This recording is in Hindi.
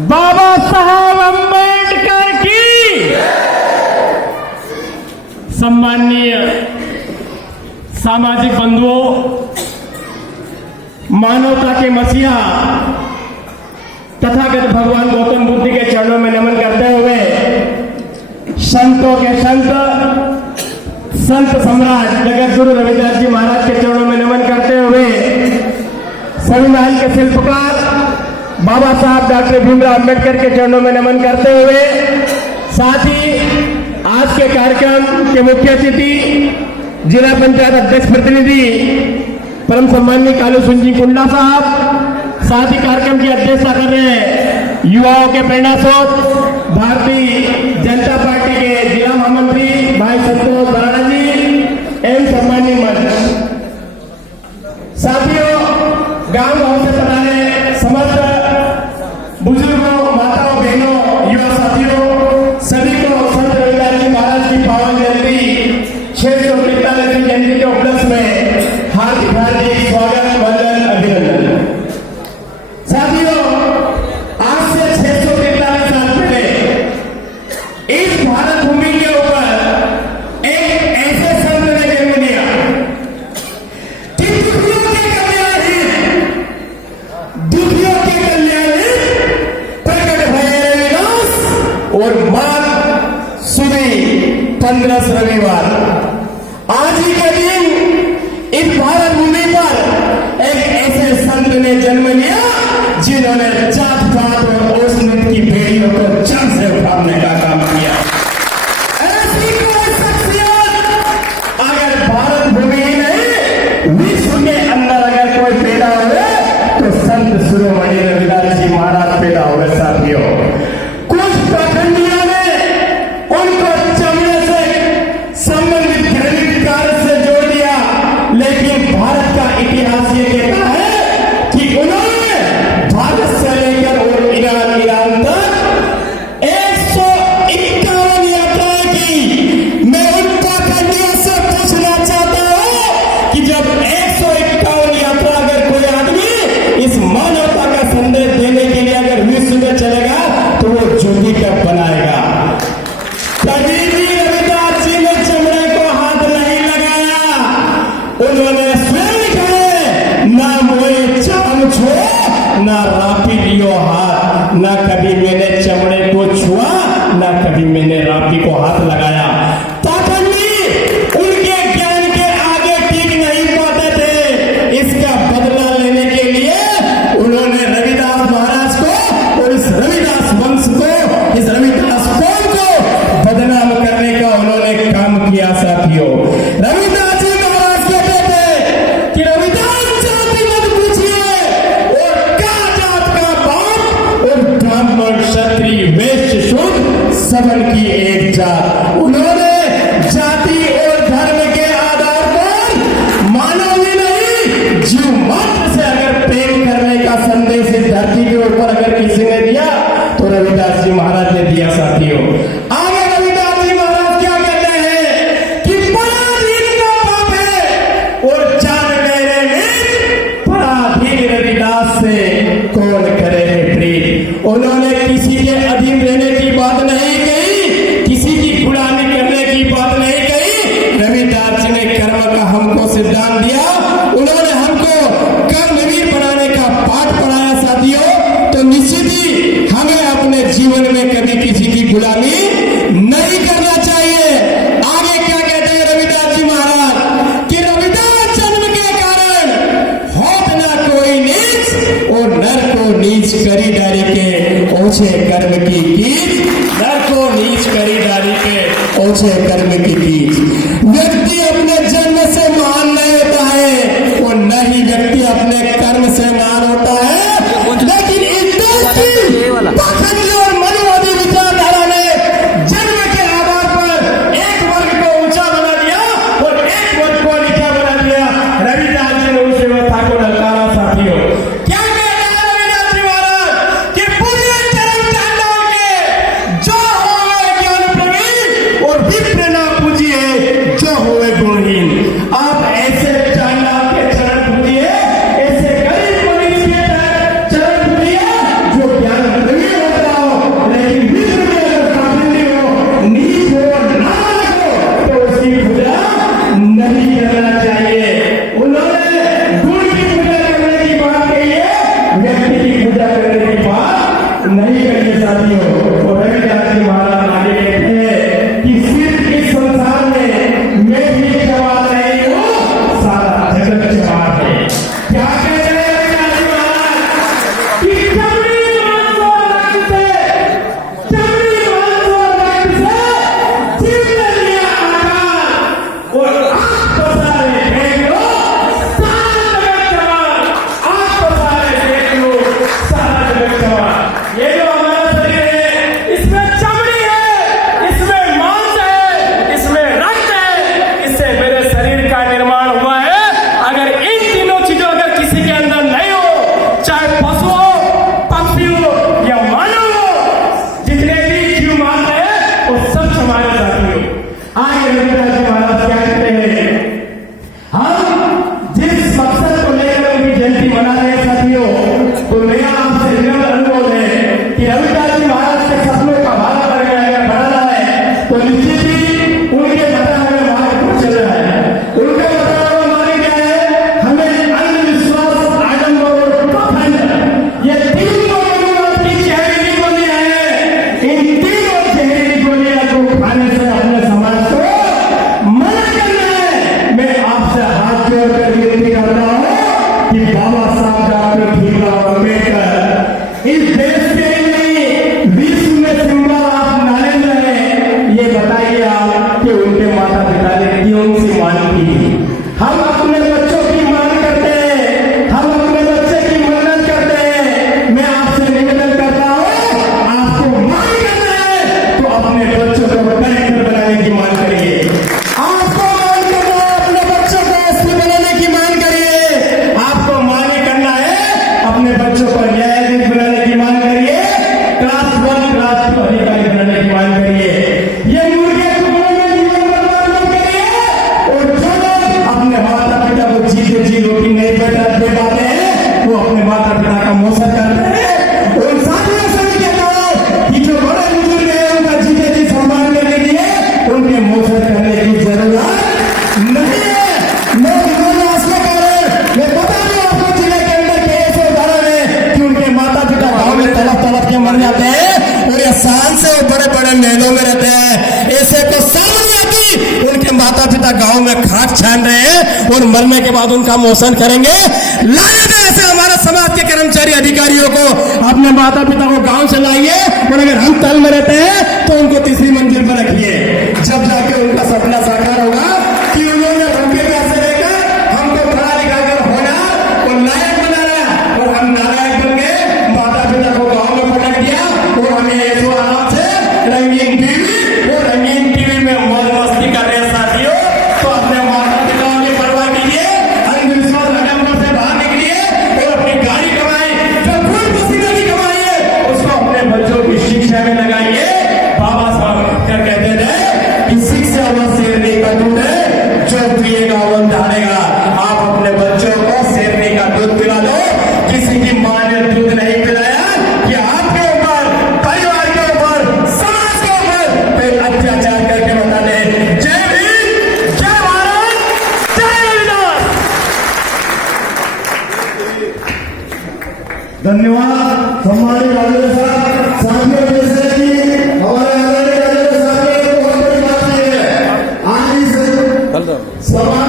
बाबा साहब अंबेडकर की। सम्माननीय सामाजिक बंधुओं, मानवता के मसीहा तथागत भगवान गौतम बुद्ध के चरणों में नमन करते हुए, संतों के संत सम्राट जगत गुरु रविदास जी महाराज के चरणों में नमन करते हुए, संविधान के शिल्पकार बाबा साहब डॉक्टर भीमराव अंबेडकर के चरणों में नमन करते हुए, साथ ही आज के कार्यक्रम के मुख्य अतिथि जिला पंचायत अध्यक्ष प्रतिनिधि परम सम्माननीय कालू सिंह जी कुंडा साहब, साथ ही कार्यक्रम की अध्यक्षता कर रहे हैं युवाओं के प्रेरणा स्रोत भारतीय जनता पार्टी के जिला महामंत्री भाई संतोष बराड़ा जी एवं सम्माननीय मंच, साथियों, गांव गांव से पधारे समस्त बुजुर्गों, माताओं, बहनों, युवा साथियों, सभी को संत रविदास जी महाराज की पावन जयंती 643वीं जयंती के उपलक्ष्य में हार्दिक हार्दिक स्वागत, वंदन, अभिनंदन। साथियों, आज से 643 साल पहले इस भारत भूमि के ऊपर एक ऐसे संत ने जन्म लिया कि दुखियों के कल्याण प्रकट भये रविदास और माघ सुदी 15 रविवार। आज ही के दिन इस भारत भूमि पर एक ऐसे संत ने जन्म लिया जिन्होंने जात पात और ओसनत की बेड़ियों को जड़ से उठाने का काम किया। ऐसी कोई शख्सियत अगर भारत भूमि ही नहीं विश्व के अंदर अगर कोई पैदा हुए तो संत शिरोमणि रविदास जी महाराज पैदा हुए। साथियों, कुछ पाखंडियों ने उनको चमड़े से संबंधित घृणित कार्य से जोड़ दिया, लेकिन भारत का इतिहास ये कहता है कि उन्होंने भारत से लेकर और ईरान तक 151 यात्राएं की। मैं उन पाखंडियों से पूछना चाहता हूं कि जब 151 यात्रा अगर कोई आदमी इस मानवता का संदेश देने के लिए अगर विश्व में चलेगा तो वो ज्योति कब बनाएगा? कभी भी रविदास जी ने चमड़े को हाथ नहीं लगाया। उन्होंने स्वयं कहे ना मोए चाम छो ना रापी लियो हाथ, ना कभी मैंने चमड़े को छुआ ना कभी मैंने रापी को हाथ लगाया। पाखंडी उनके ज्ञान के आगे टिक नहीं पाते थे। इसका बदला लेने के लिए उन्होंने रविदास महाराज को और इस रविदास वंश को, इस रविदास कौम को बदनाम करने का उन्होंने काम किया। साथियों, रविदास जी महाराज कहते थे कि रविदास जाति मत पूछिए और क्या जात का बाप और ब्राह्मण क्षत्रिय वैश्य शूद्र सबन की एक जात। उन्होंने जाति और धर्म के आधार पर मानव ही नहीं जीव मात्र से अगर प्रेम करने का संदेश इस धरती के ऊपर अगर किसी ने दिया तो रविदास जी महाराज ने दिया। साथियों, आगे रविदास जी महाराज क्या कहते हैं कि पराधीन का पाप है और चार गहरे में पराधीन रविदास से कौन करे है प्रीत। उन्होंने किसी के अधीन रहने की बात नहीं कही, किसी की गुलामी करने की बात नहीं कही। रविदास जी ने कर्म का हमको सिद्धांत दिया, उन्होंने हमको कर्मवीर बनाने का पाठ पढ़ाया। साथियों, तो निश्चित ही हमें अपने जीवन में कभी किसी की गुलामी नहीं करना चाहिए। आगे क्या कहते हैं रविदास जी महाराज कि रविदास जन्म के कारण होत ना कोई नीच और नर को नीच करी डारी के ओछे कर्म की कीच, नर को नीच करी डारी के ओछे कर्म की कीच। व्यक्ति अपने जन्म से महान नहीं होता है और न ही व्यक्ति अपने कर्म से महान होता है, लेकिन इस देश की पाखंडी और मनुवादी विचारधारा ने जन्म के आधार पर एक वर्ग को ऊंचा बना दिया और एक वर्ग को नीचा बना दिया। रविदास जी ने उस व्यवस्था को नकारा। साथियों, क्या कहते हैं रविदास जी महाराज कि पूरे चरम चांदाओं के जो होवे ज्ञान प्रवीण और विप्र ना पूजिए जो होवे व्यक्ति की पूजा करने की बात नहीं करिए साथियों। और रविदास जी महाराज आगे कहते हैं कि सिर्फ इस संसार में मैं ही जवान नहीं हूँ, सारा जगत जवान है। क्या कहते हैं रविदास जी महाराज कि चमड़ी मांसो रक्त से, चमड़ी मांसो रक्त से जीवन लिया आकार और आंख बसारे देख लो सारा जगत जवान, आंख बसारे देख लो सारा जगत जवान। ये जो हमारा शरीर है इसमें चमड़ी है, इसमें मांस है, इसमें रक्त है, इससे मेरे शरीर का निर्माण हुआ है। अगर इन तीनों चीजों अगर किसी के अंदर नहीं हो, चाहे पशु हो, पक्षी हो या मानव हो, जितने भी जीव मात्र है वो सब हमारे साथी हो। आगे रविदास जी महाराज क्या कहते हैं, हम जिस मकसद को लेकर उनकी जयंती मना रहे हैं साथियों, तो मेरा आपसे विनम्र अनुरोध है कि रविदास जी महाराज के सपनों का भारत अगर बढ़ रहा है तो निश्चित ही उनके बताए हुए मार्ग पर चल रहा है। उनके बताए हुए मार्ग क्या है, हमें अंधविश्वास, आडंबर और पाखंड, ये तीनों मनुवाद की जहरीली गोलियां हैं। इन तीनों जहरीली गोलियां को खाने से अपने समाज को मना करना है। मैं आपसे हाथ जोड़कर विनती करता हूं कि बाबा साहब डॉक्टर भीमराव अम्बेडकर इस देश के लिए विश्व में सिंबल आप नरेंद्र हैं। ये बताइए आप कि उनके माता पिता ने क्यों उनसे मान की? हम अपने बच्चों की मान करते हैं, हम अपने बच्चे की मन्नत करते हैं। मैं आपसे निवेदन करता हूं, आपको मान करना है तो अपने बच्चों को कलेक्टर बनाने की मान करिए। आपको मान करना है, अपने बच्चों को एसपी बनाने की मान करिए। आपको मान करना है, अपने बच्चों को न्यायाधीश बनाने की मान करिए, क्लास 1 क्लास 2 अधिकारी बनाने की मान करिए। ये मुर्गे टुकड़ों में जीवन बर्बाद मत करिए। और जो लोग अपने माता पिता को जीते जी रोटी नहीं दे पाते हैं वो अपने माता पिता का मोसन करते हैं। उन साथियों से भी कहता हूं कि जो बड़े बुजुर्ग हैं उनका जीते जी सम्मान करने के लिए उनके मोसन करने की जरूरत नहीं है। मैं विश्वास में कह रहा हूं, मैं बता दूं आपको जिले के अंदर के ऐसे उदाहरण है कि उनके माता पिता गांव में तड़प तड़प के मर जाते हैं और ये शान से वो बड़े बड़े महलों में रहते हैं। ऐसे को सामने आती उनके माता पिता गांव में खाट छान रहे हैं और मरने के बाद उनका मोशन करेंगे। लानत है ऐसे हमारे समाज के कर्मचारी अधिकारियों को। अपने माता पिता को गांव से लाइए और अगर हम तल में रहते हैं तो उनको तीसरी मंजिल पर रखिए। जब जाके उनका सपना साकार होगा कि उन्होंने उनके पैसे लेकर हमको पढ़ा लिखा कर होना और नायक बनाया और हम नालायक बन गए, माता पिता को गांव में पटक दिया और हमें ऐसो आराम से रंगीन टीवी में मौज मस्ती कर रहे हैं साथियों। तो अपने माता पिताओं की परवाह कीजिए, अंधविश्वास आडंबर से बाहर निकलिए और अपनी गाड़ी कमाए, जो खून पसीने की कमाई है उसको अपने बच्चों की शिक्षा में लगाइए। बाबा साहब क्या कहते थे कि शिक्षा व शेरनी का दूध है, जो पिएगा वो ढालेगा। आप अपने बच्चों को शेरनी का दूध पिला दो। किसी की मां ने दूध नहीं पिलाया कि आपके ऊपर, परिवार के ऊपर, समाज के ऊपर फिर अत्याचार करके बता दे। जय भीम, जय भारत, जय रविदास। धन्यवाद। सम्मानित राजेंद्र साहब, साथियों जैसे कि हमारे आदरणीय राजेंद्र साहब ने बहुत बड़ी बात की है। आज इस सभा